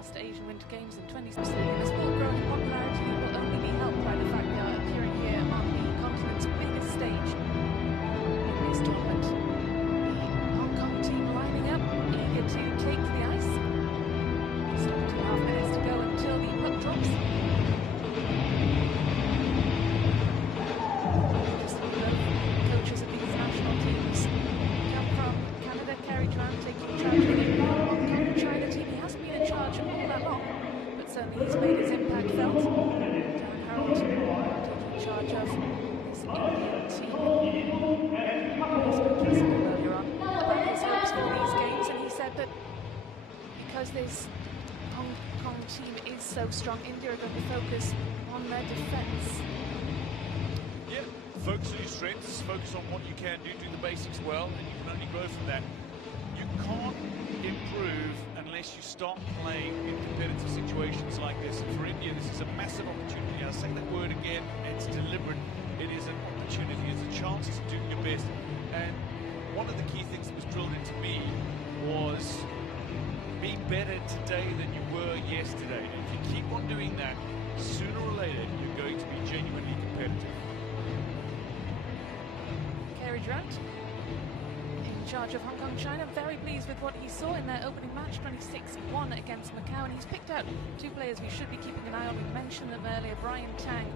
last Asian Winter Games in 2016. The sport growing in popularity will only be helped by the fact they are appearing here on the continent's biggest stage in this tournament. The Hong Kong team lining up, eager to take to the ice. Just over 2.5 minutes to go until the puck drops. Coaches of these national teams come from Canada, Kerry Durant taking charge of the Hong Kong China team. He hasn't been in charge all that long, but certainly he's made his impact felt. Dan Harold taking charge of this Indian team. He spoke to us a little earlier on about his hopes for these games, and he said that because this Hong Kong team is so strong, India are going to focus on their defence. Yeah, focus on your strengths, focus on what you can do the basics well, and you can only grow from that. You can't improve unless you start playing in competitive situations like this. And for India, this is a massive opportunity. I'll say that word again, it's deliberate. It is an opportunity, it's a chance to do your best. And one of the key things that was drilled into me was be better today than you were yesterday. And if you keep on doing that, sooner or later, you're going to be genuinely competitive. Kerry Durant, in charge of Hong Kong China, very pleased with what he saw in their opening match, 26-1 against Macau, and he's picked out two players we should be keeping an eye on. We mentioned them earlier, Brian Tang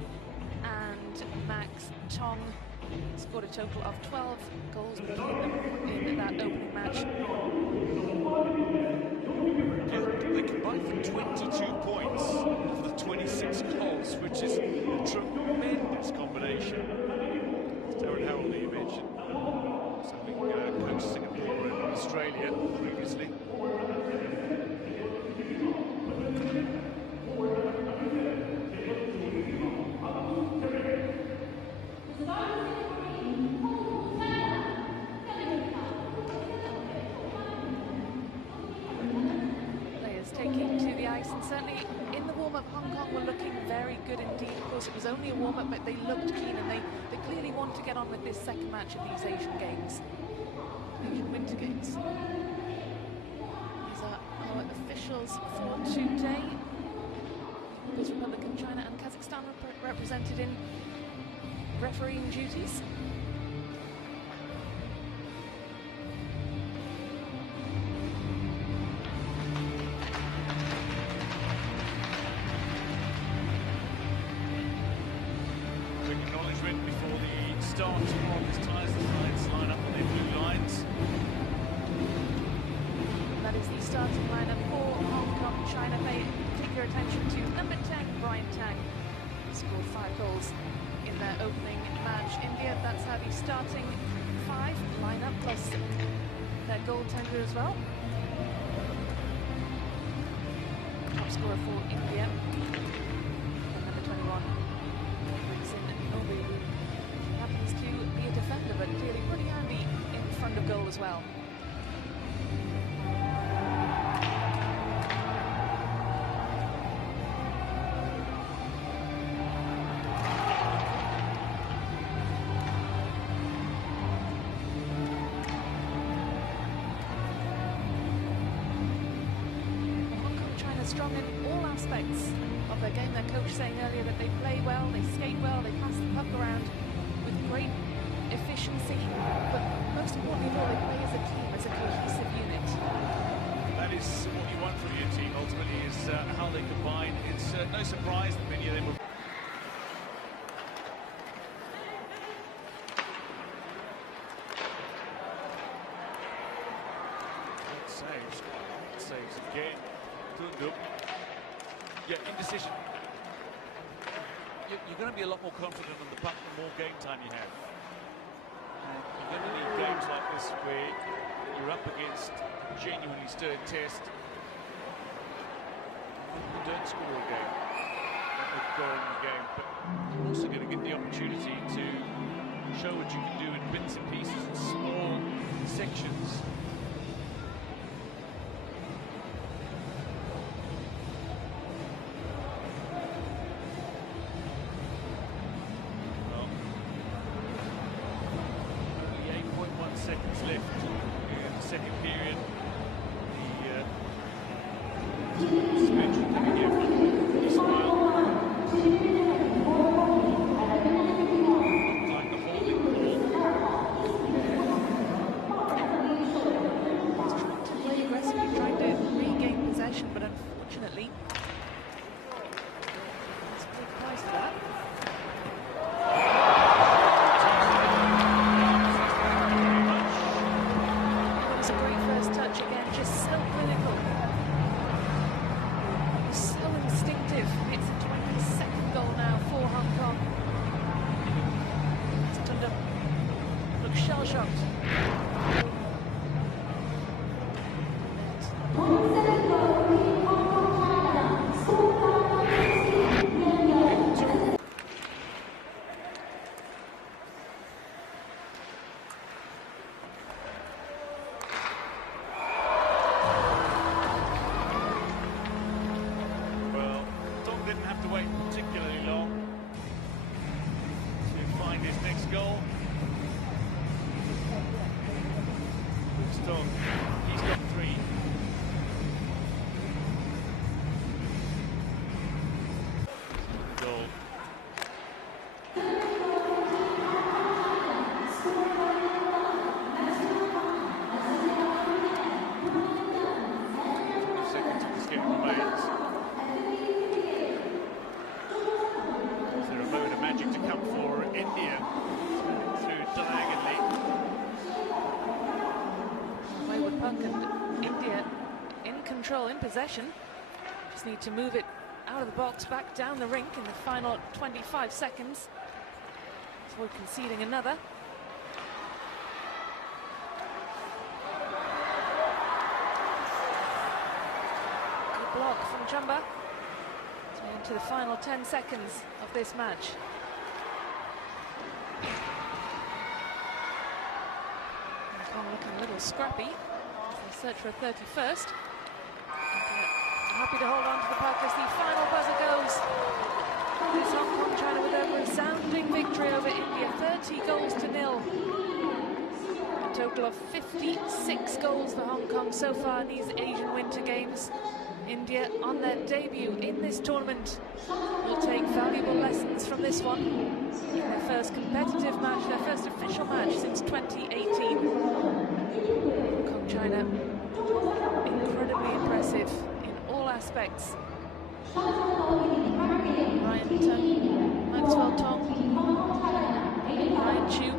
and Max Tong. Scored a total of 12 goals between them in that opening match. Yeah, they combined for 22 points for the 26 goals, which is a tremendous combination. Darren Harold, that you mentioned, having coached Singapore and Australia previously. Players taking to the ice, and certainly in the warm-up, Hong Kong were looking very good indeed. Of course, it was only a warm-up, but they looked keen, and they clearly want to get on with this second match of these Asian Games. Asian Winter Games. These are our officials for today. People's Republic of China and Kazakhstan represented in refereeing duties. Quick acknowledgement before the start of this ties. The sides line up on their blue lines. That is the starting lineup for Hong Kong China. Pay particular attention to number 10, Brian Tang. Scored 5 goals in their opening match. India, that's how the starting 5 lineup, plus their goaltender as well. Top scorer for India. Number 21, Nobi, who happens to be a defender, but clearly pretty handy in front of goal as well. Strong in all aspects of their game. Their coach saying earlier that they play well, they skate well, they pass the puck around with great efficiency, but most importantly of all, they play as a team, as a cohesive unit. That is what you want from your team, ultimately, is how they combine. It's no surprise that many of them were... Saves again. Yeah, indecision. You're going to be a lot more confident on the puck the more game time you have. And you're going to need games like this where you're up against a genuinely stern test. You don't score a game, not goal in the game, but you're also going to get the opportunity to show what you can do in bits and pieces and small sections. Seconds left in the second period. The Tong. He's got 3. Goal. Seconds of this game remains. Is there a moment of magic to come for India? Through diagonally. Wayward puck and India in control, in possession. Just need to move it out of the box, back down the rink in the final 25 seconds. Avoid conceding another. Good block from Chumba. Into the final 10 seconds of this match. Hong Kong looking a little scrappy as they search for a 31st. Happy to hold on to the puck as the final buzzer goes. This Hong Kong China with a resounding victory over India, 30 goals to 0. A total of 56 goals for Hong Kong so far in these Asian Winter Games. India, on their debut in this tournament, will take valuable lessons from this one. In their first competitive match, their first official match since 2018. Hong Kong China, incredibly impressive in all aspects. Ryan Tung, Maxwell Tong, Ryan Chu,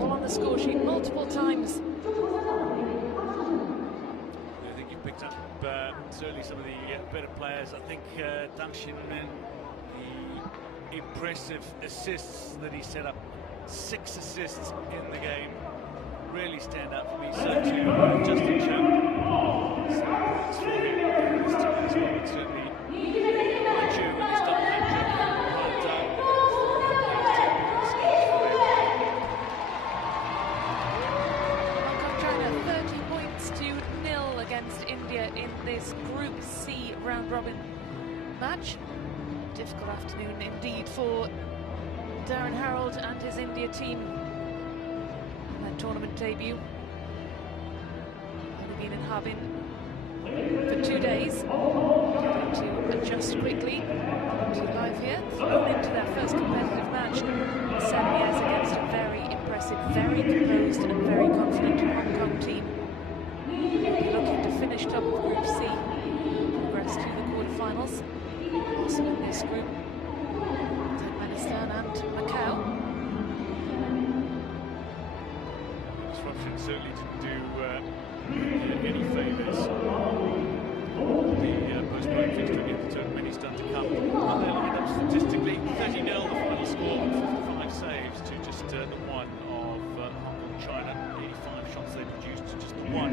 all on the score sheet multiple times. Picked up certainly some of the better players. I think Dang Xin Min, the impressive assists that he set up, 6 assists in the game, really stand out for me. So too, Justin Chung, some points for him this time as well. And certainly, Chu with his double hat-trick, Hong Kong China 30 points to 0 against India in this Group C round-robin match. Difficult afternoon indeed for Darren Harold and his India team in their tournament debut. Only been in Harbin for 2 days. Having to adjust quickly to life here. Thrown into their first competitive match in 7 years against a very impressive, very composed and very confident Hong Kong team. Looking to finish top of Group C, progress to the quarterfinals. Also in this group, Turkmenistan and Macau. Disruption certainly didn't do any favours. The postponed fixture against Turkmenistan to come. Well, they lined up statistically 30-0 the final score, 55 saves to just the 1 of Hong Kong China. 85 shots they produced to just the 1.